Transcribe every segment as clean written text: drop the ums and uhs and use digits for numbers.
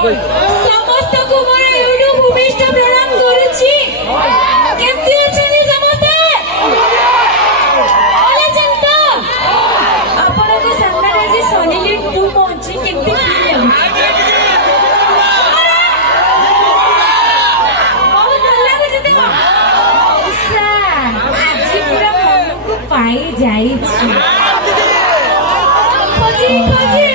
समस्त को मोर यूट्यूब भूमिष्ठ प्रणाम करूची केमती अछनी समस्त ओले चलता आपण को सामने रे जे सोनीली टू पहुंची केमती फील होची बहुत भल लागो जते सा आज पूरा मन को पाई जाई छी खोजी खोजी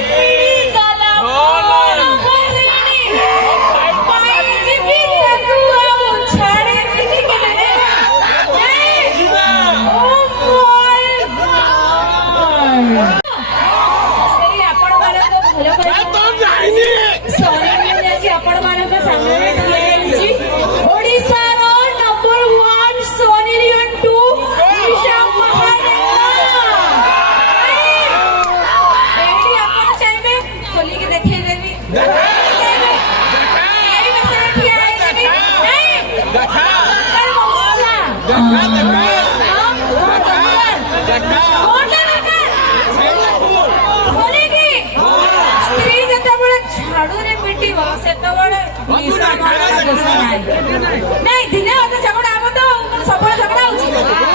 नहीं दिने अते झगड़ा आबो तो सबळ झगड़ा होची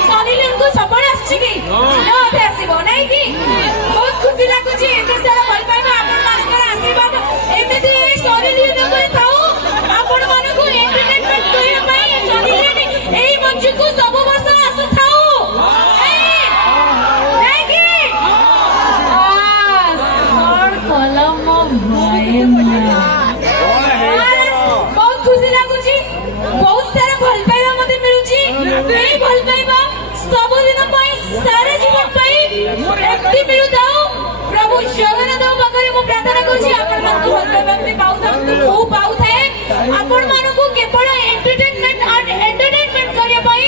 सोनी लिन को सबळ आछि की दिने अते आसीबो नहीं की बहुत खुशी लागुची एते सारा भल पाइबा आपण मानकर आशीर्वाद एमिति सोनी लिन को थाउ आपण माने को एंटरटेनमेंट करिया पई सोनी लिन एई मंच को सब वर्ष आसु थाउ नहीं की और कलम भयन प्रभु जगन्नाथ पाखरे मु प्रार्थना करूची आपण मानकु भक्ति पाउ थांतु को पाउ थाए आपण मानकु केवल एंटरटेनमेंट करिया पई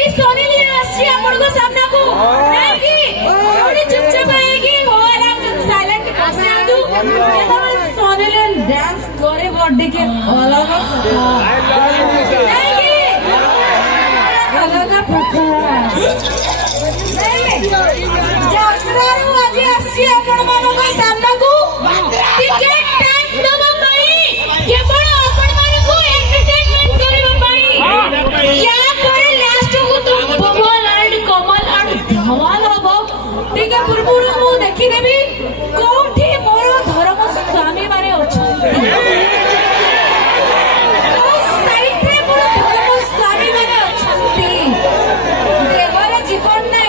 ई सोनी लीन आसी आपण को सामना को नहीं की थोड़ी चुपचाप आएगी हो आराम साइलेंट बसे आदू केवल सोनी लीन डांस करे बर्थडे के अलग नहीं की अलग प्रकार आपण मानक सामना को टिकट टाइम दबा पई केवल आपण मानक एंटरटेनमेंट करबा पई या पर लास्ट को तो बबल एंड कमल एंड धमाल हो टिके पुरपुर मु देखि देबी कोठी मोर धर्म स्वामी माने अछंती साइड रे मोर धर्म स्वामी माने अछंती देवर जीवन नै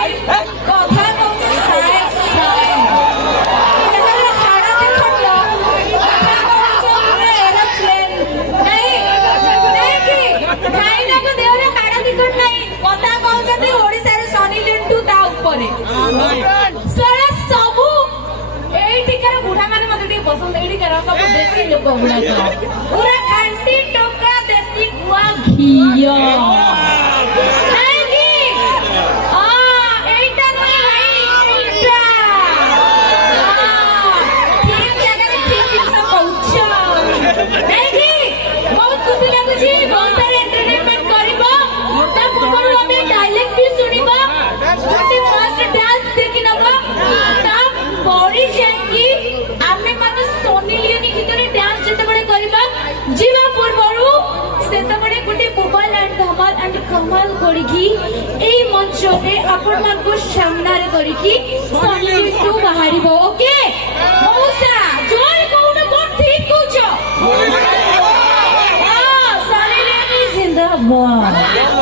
कथा कहते साय सब देसी लोक गुड़ा पूरा खांटी टोका देसी गुआ घियो नहीं की एटा नहीं एटा ठीक जगह रे ठीक सब पहुंच नहीं की बहुत खुशी लागु छी बहुत सारे एंटरटेनमेंट करबो त पूर्व हमें डायलॉग भी सुनिबो छोटी फर्स्ट डांस देखि नबो ता बॉडी जाकी आमे माने सोनी लियन भितरे डांस जते बडे करबा जीवा पूर्वरु सेते बडे गुटी मोबाइल एंड धमाल एंड कमाल करिकी एई मंच पे आपण मान को सामना रे करिकी सोनी टू बाहरिबो ओके मौसा जोर कोन कोन ठीक कुछ हां सोनी लियन जिंदाबाद